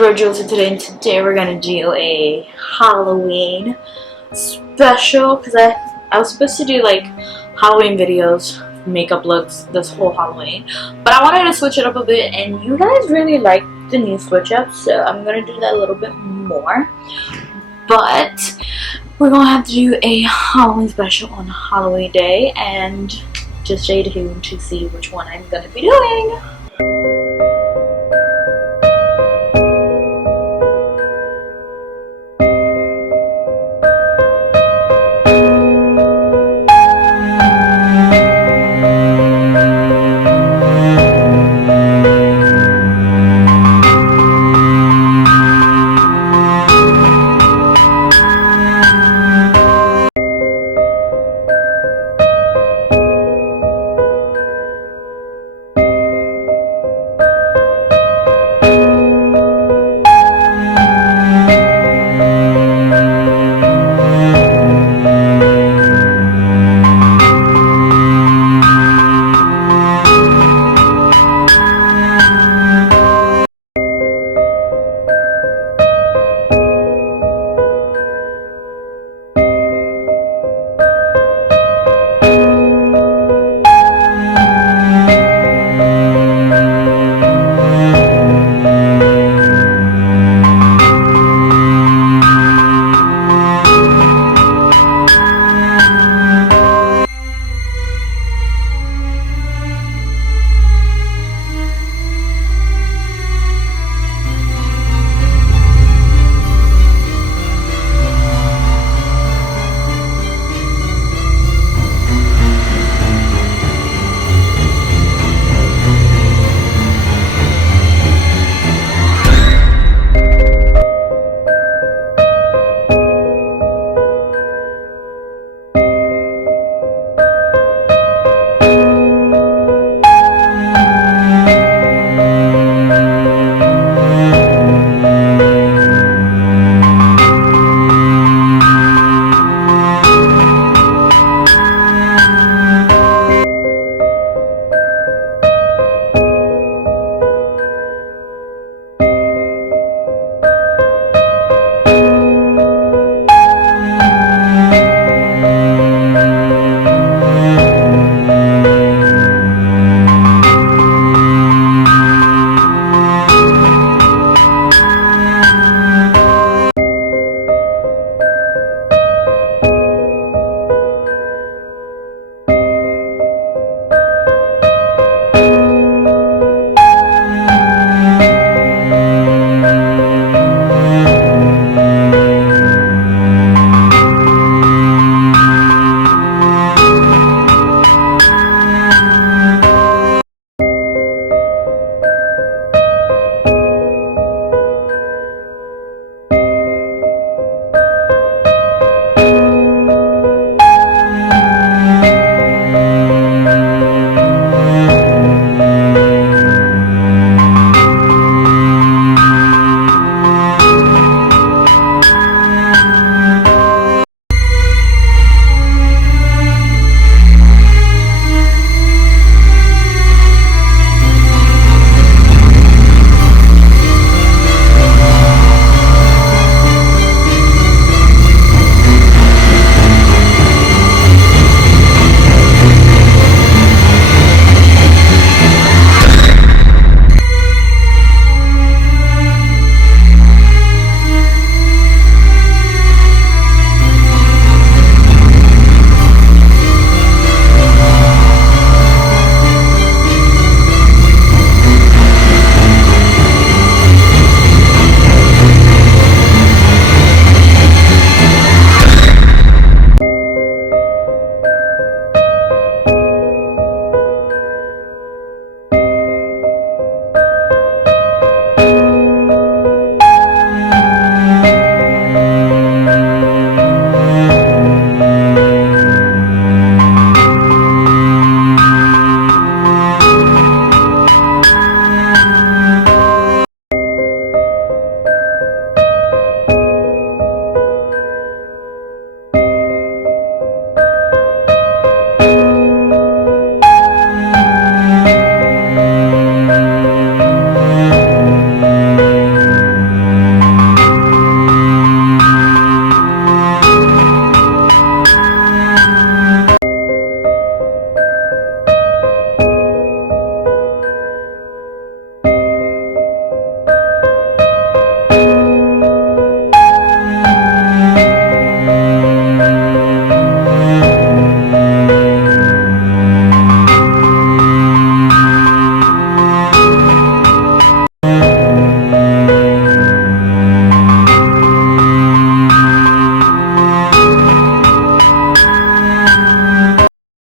Bro Jules today, and today we're gonna do a Halloween special because I was supposed to do like Halloween videos, makeup looks this whole Halloween, but I wanted to switch it up a bit, and you guys really liked the new switch up, so I'm gonna do that a little bit more. But we're gonna have to do a Halloween special on Halloween day, and just stay tuned to see which one I'm gonna be doing.